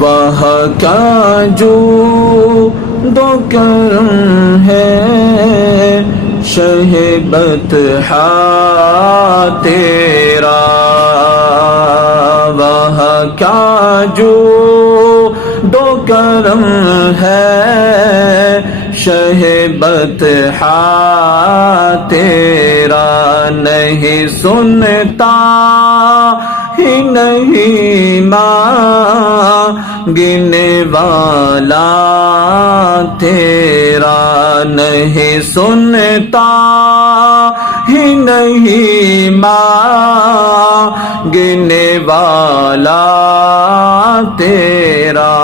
وہاں کا جو دو کرم ہے شہ بطحا تیرا، وہاں کا جو دو کرم ہے شہ بطحا تیرا، نہیں سنتا ہی نہیں مانگنے والا تیرا، نہیں سنتا ہی نہیں مانگنے والا تیرا۔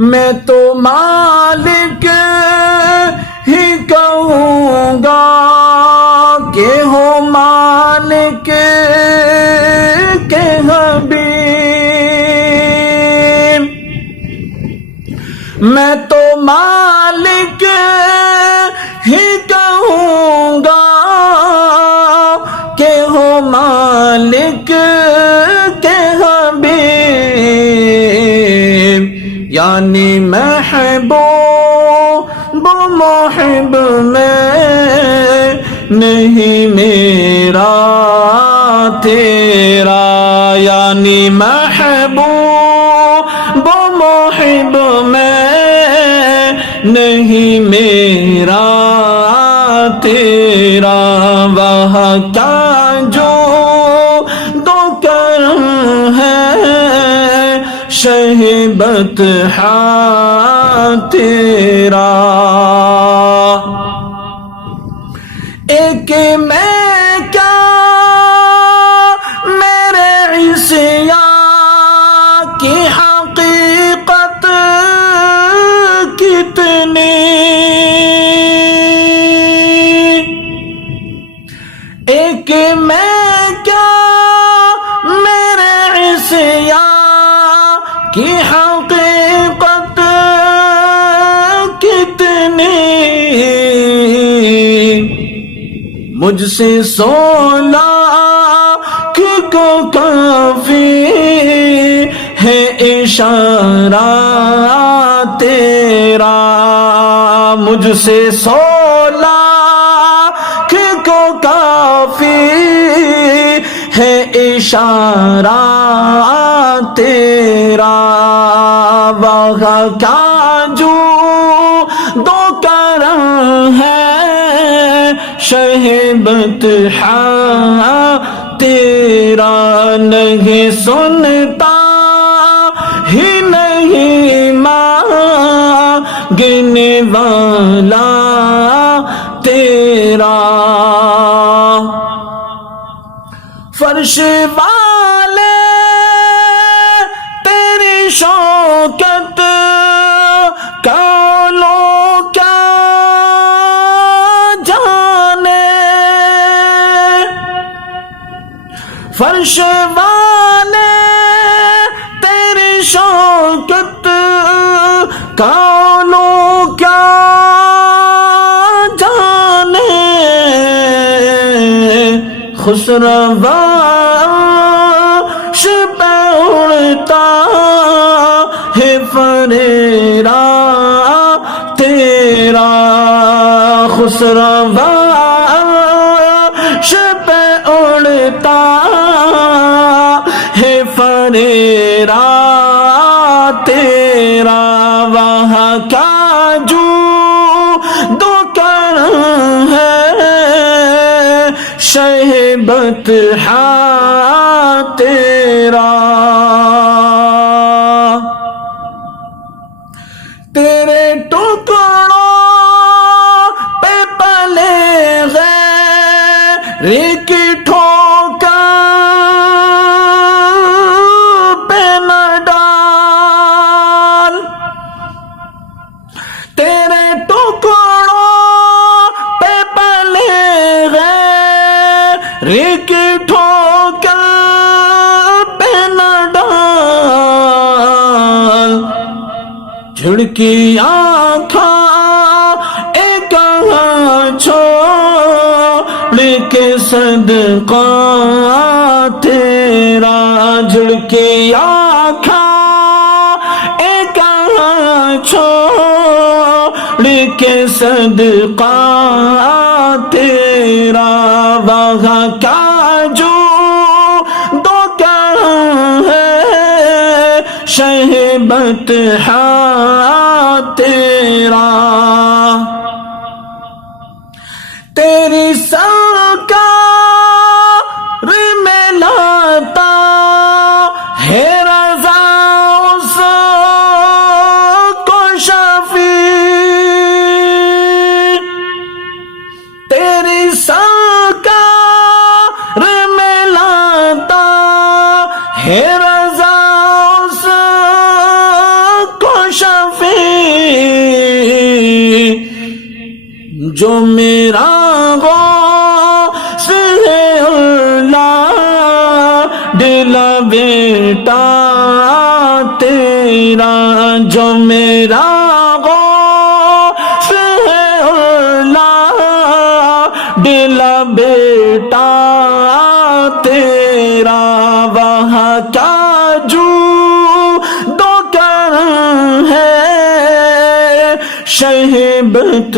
میں تو مالک ہی کہوں گا کہ ہو مالک کے حبیب، میں تو مالک ہی کہوں گا کہ ہو مالک کے حبیب، یعنی محبوب محب میں نہیں میرا تیرا، یعنی محبوب محب میں نہیں میرا تیرا، وہاں کا جو دو کرم ہے شہ بطحا تیرا۔ ایک میں کیا میرے عصیاں کی حقیقت کتنی، ایک میں کیا میرے عصیاں کی حقیقت کتنی، مجھ سے 16 کو کافی ہے اشارہ تیرا، مجھ سے 16 کو کافی ہے اشارہ تیرا، وہاں کا جو دو کرم ہے شہ بطحا تیرا، نہیں سنتا ہی نہیں مانگنے والا تیرا، فرش والے تیری شوکت کالوں کیا جانے، فرش والے تیری شوکت کالوں کیا جانے، خسرواش پہ اڑتا ہے فریرا تیرا، خسرواش پہ اڑتا ہے فریرا تیرا، وہاں کا جو دو کرم ہے شہ بطحا تیرا، تیرے ٹکڑوں پہ پلے غیر کی ٹھوکر پہ نہ ڈال، تیرے ٹکڑوں پہ پلے غیر کی ٹھوکر پہ نہ ڈال، جھڑکی آنکھاں ایک چھوڑ کے صدقہ تیرا، جھڑکی کی آنکھیں کہاں چھوڑ کے صدقہ تیرا، وہاں کا جو دو کہاں ہے شہبت تیرا، تیری سرکار میں لاتا ہے رضا اس کو شفیع، تیری سرکار میں لاتا ہے رضا اس کو شفیع، جو میرا غوث ہے اللہ دل بیٹا تیرا، جو میرا غوث ہے اللہ دل بیٹا تیرا، وہاں کا جو دو کرم ہے شہبت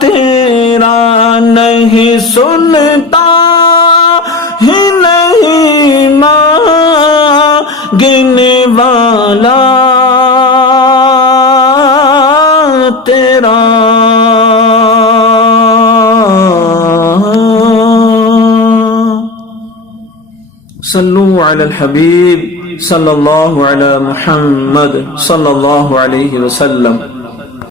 تیرا، نہیں سنتا ہی نہیں مانگنے والا تیرا، صلو علی الحبیب صلی اللہ علی محمد صلی اللہ علیہ وسلم۔